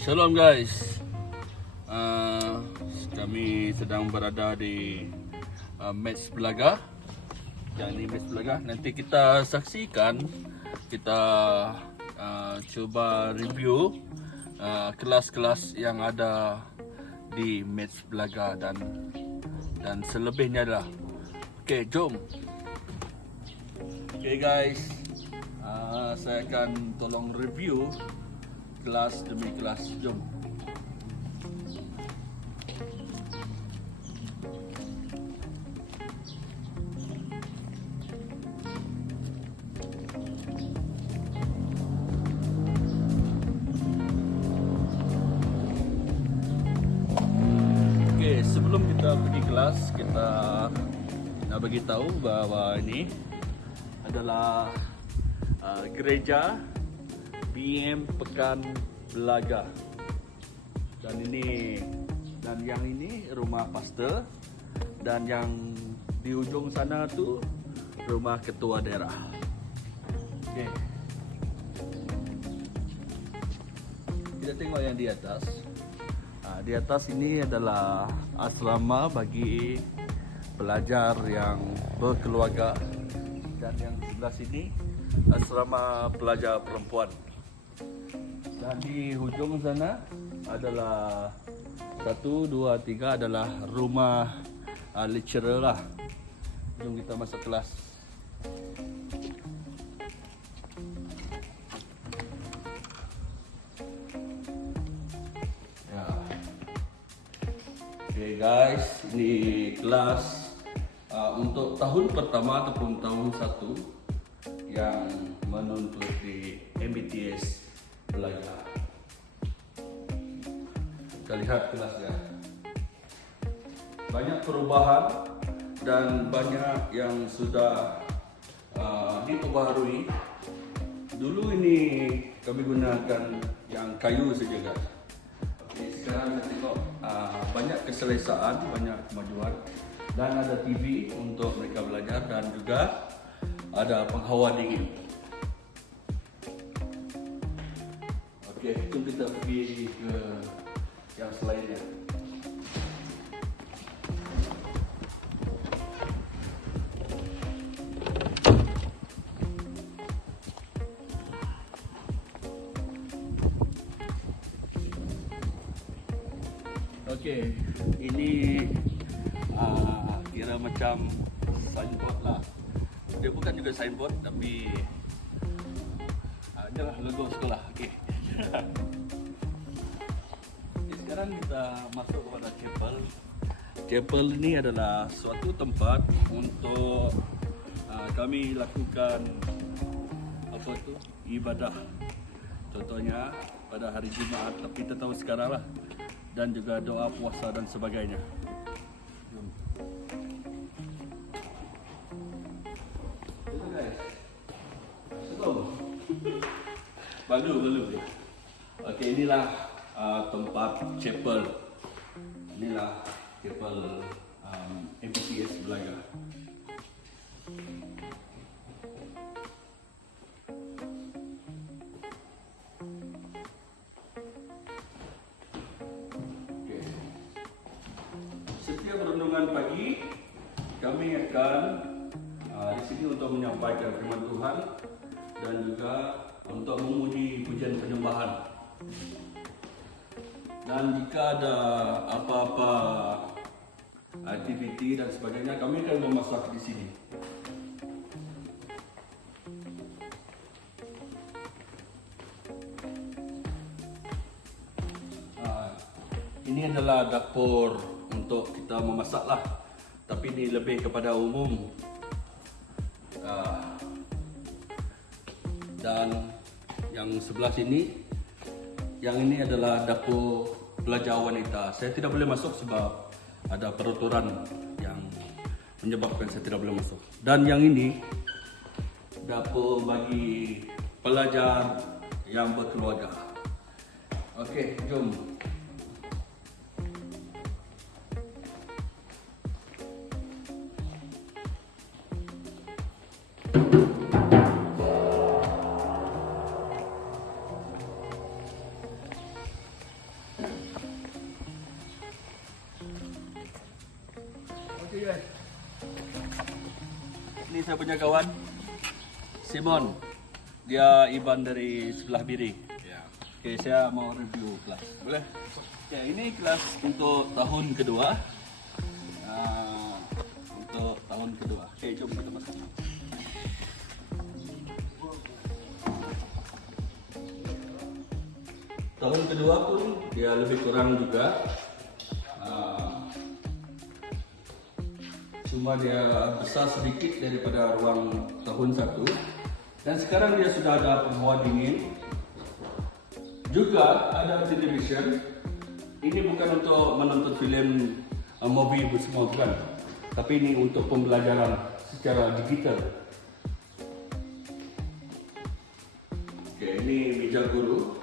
Shalom guys. Kami sedang berada di Match Belaga. Yang ini Match Belaga. Nanti kita saksikan, kita coba review kelas-kelas yang ada di Match Belaga dan selebihnya lah. Okey, jom. Okey guys, saya akan tolong review kelas demi kelas. Jom. Okey, sebelum kita pergi kelas, kita nak bagi tahu bahawa ini adalah gereja BM Pekan Belaga. Dan yang ini rumah pastor, dan yang di ujung sana tu rumah ketua daerah. Okey. Kita tengok yang di atas. Di atas ini adalah asrama bagi pelajar yang berkeluarga, dan yang sebelah sini asrama pelajar perempuan. Dan di hujung sana adalah 1, 2, 3 adalah rumah lecturer lah. Jom kita masuk kelas. Ya. Okay guys, ini kelas untuk tahun pertama ataupun tahun 1 yang menuntut di MBTS Belaga. Kita lihat kelasnya. Banyak perubahan dan banyak yang sudah diperbaharui. Dulu ini kami gunakan yang kayu saja guys. Okay, sekarang kita tengok banyak keselesaan, banyak kemajuan, dan ada TV untuk mereka belajar, dan juga ada penghawa dingin. Okey, jom kita pergi ke yang selainnya. Okey, ini kira macam signboard lah. Dia bukan juga signboard, tapi adalah logo sekolah. Okey. Sekarang kita masuk kepada chapel. Chapel ini adalah suatu tempat untuk kami lakukan ibadah. Contohnya pada hari Jumaat, tapi kita tahu sekarang lah, dan juga doa puasa dan sebagainya. Balu. Okey, inilah tempat chapel. Inilah chapel MBTS Belaga. Okay. Setiap renungan pagi kami akan di sini untuk menyampaikan firman Tuhan dan juga untuk memuji pujian penyembahan. Dan jika ada apa-apa aktiviti dan sebagainya, kami akan memasak di sini. Ini adalah dapur untuk kita memasak lah, tapi ini lebih kepada umum. Dan yang sebelah sini, yang ini adalah dapur pelajar wanita. Saya tidak boleh masuk sebab ada peraturan yang menyebabkan saya tidak boleh masuk. Dan yang ini dapur bagi pelajar yang berkeluarga. Okey, jom. Iya. Ini saya punya kawan Simon. Dia Iban dari sebelah Biri. Ya. Oke, saya mau review kelas. Boleh. Ya, ini kelas untuk tahun kedua. Untuk tahun kedua. Oke, jom kita masuk. Tahun kedua pun dia lebih kurang juga. Cuma dia besar sedikit daripada ruang tahun 1. Dan sekarang dia sudah ada pembawa dingin. Juga ada television. Ini bukan untuk menonton filem movie semua, bukan. Tapi ini untuk pembelajaran secara digital. Oke, ini meja guru.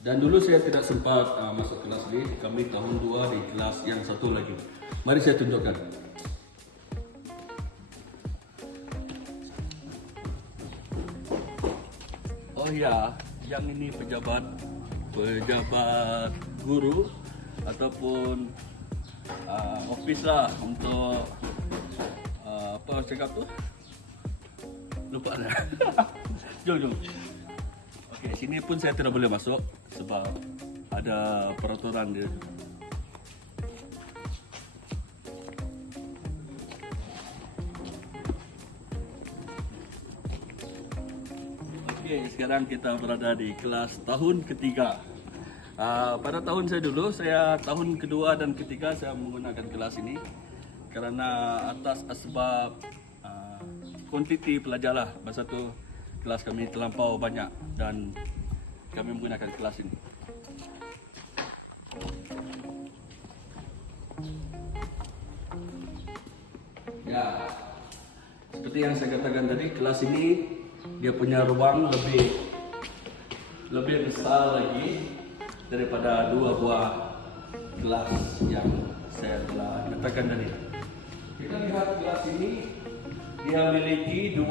Dan dulu saya tidak sempat masuk kelas ini. Kami tahun 2 di kelas yang satu lagi. Mari saya tunjukkan. Oh ya, yang ini pejabat guru ataupun office lah untuk apa cakap tu? Lupa dah. Jom. Okey, sini pun saya tidak boleh masuk sebab ada peraturan dia. Okey, sekarang kita berada di kelas tahun ketiga. Pada tahun saya dulu, saya tahun kedua dan ketiga saya menggunakan kelas ini kerana atas sebab kuantiti pelajar lah. Masa tu kelas kami terlampau banyak dan kami menggunakan kelas ini. Ya, seperti yang saya katakan tadi, kelas ini dia punya ruang lebih besar lagi daripada 2 buah kelas yang saya telah katakan tadi. Kita lihat kelas ini, dia memiliki 2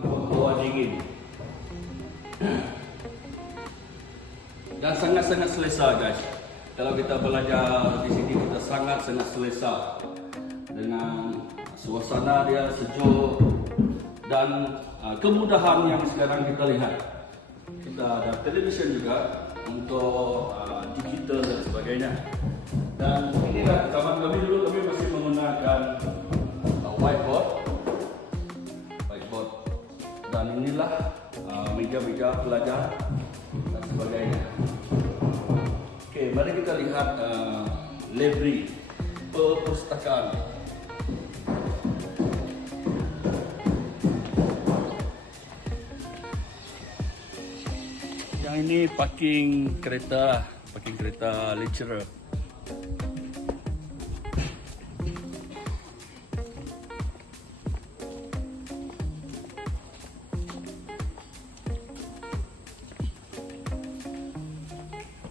bawah dingin dan sangat-sangat selesa, guys. Kalau kita belajar di sini, kita sangat-sangat selesa dengan suasana dia sejuk dan kemudahan yang sekarang kita lihat. Kita ada television juga untuk digital dan sebagainya. Dan inilah zaman kami dulu, kami masih menggunakan whiteboard. Dan inilah meja-meja pelajar dan sebagainya. Okey, mari kita lihat library, perpustakaan. Yang ini parking kereta lecturer.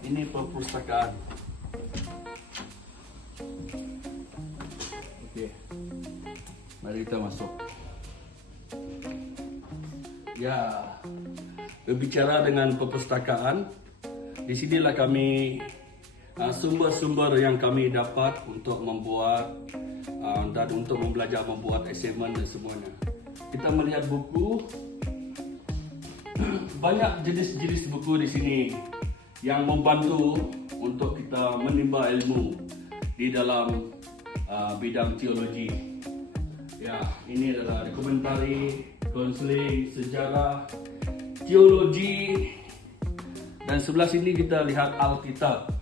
Ini perpustakaan. Okey. Mari kita masuk. Ya, berbicara dengan perpustakaan, di sinilah kami sumber-sumber yang kami dapat untuk membuat dan untuk belajar membuat assignment dan semuanya. Kita melihat buku, banyak jenis-jenis buku di sini yang membantu untuk kita menimba ilmu di dalam bidang teologi. Ya, ini adalah dokumentari, konseling, sejarah, teologi, dan sebelah sini kita lihat Alkitab.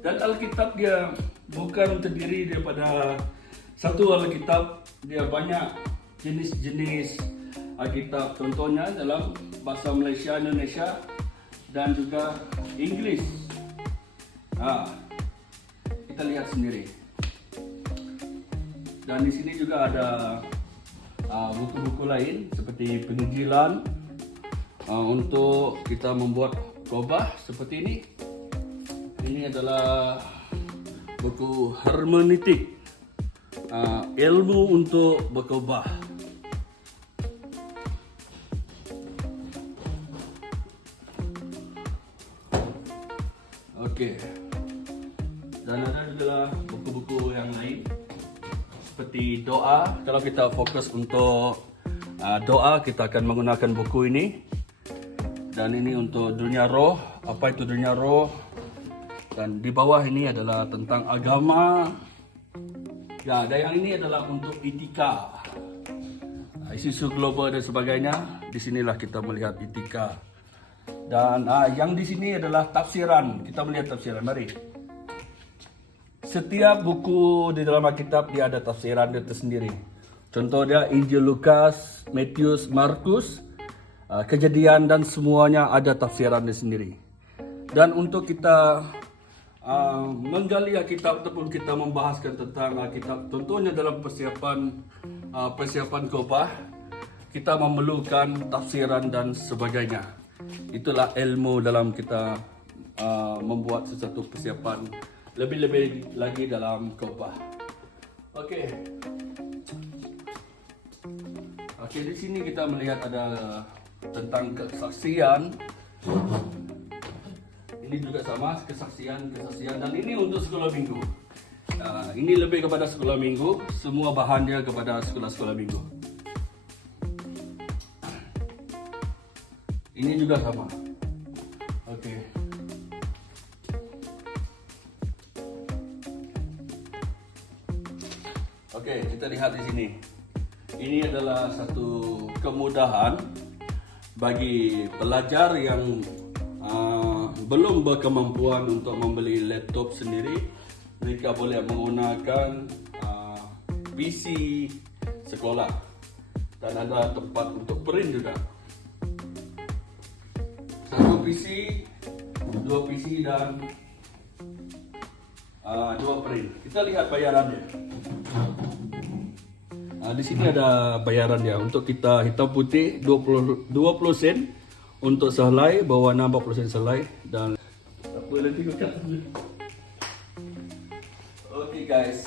Dan Alkitab dia bukan terdiri daripada satu Alkitab, dia banyak jenis-jenis Alkitab. Contohnya dalam bahasa Malaysia, Indonesia dan juga Inggeris. Kita lihat sendiri. Dan di sini juga ada buku-buku lain seperti penginjilan untuk kita membuat khotbah seperti ini. Ini adalah buku hermeneutik, ilmu untuk berkhotbah. Oke. Dan ada juga buku-buku yang lain seperti doa. Kalau kita fokus untuk doa, kita akan menggunakan buku ini. Dan ini untuk dunia roh. Apa itu dunia roh? Dan di bawah ini adalah tentang agama. Ya, dan yang ini adalah untuk etika, isu-isu global dan sebagainya. Di sinilah kita melihat etika. Dan yang di sini adalah tafsiran. Kita melihat tafsiran. Mari. Setiap buku di dalam Alkitab dia ada tafsiran dia tersendiri. Contoh dia Injil Lukas, Matius, Markus, Kejadian dan semuanya ada tafsiran dia sendiri. Dan untuk kita menggali Alkitab ataupun kita membahaskan tentang Alkitab, contohnya dalam persiapan khotbah, kita memerlukan tafsiran dan sebagainya. Itulah ilmu dalam kita membuat sesuatu persiapan lebih-lebih lagi dalam khotbah. Okey, di sini kita melihat ada tentang kesaksian. Ini juga sama, kesaksian dan ini untuk sekolah minggu. Ini lebih kepada sekolah minggu, semua bahannya kepada sekolah minggu. Ini juga sama. Okey. Okey, kita lihat di sini. Ini adalah satu kemudahan bagi pelajar yang belum berkemampuan untuk membeli laptop sendiri. Mereka boleh menggunakan PC sekolah dan ada tempat untuk print juga. Satu PC, dua PC dan dua print. Kita lihat bayarannya. Di sini ada bayaran dia. Untuk kita hitam putih 20 sen untuk sehelai, bawah 60 sen sehelai dan apa lagi kau kata. Okay guys.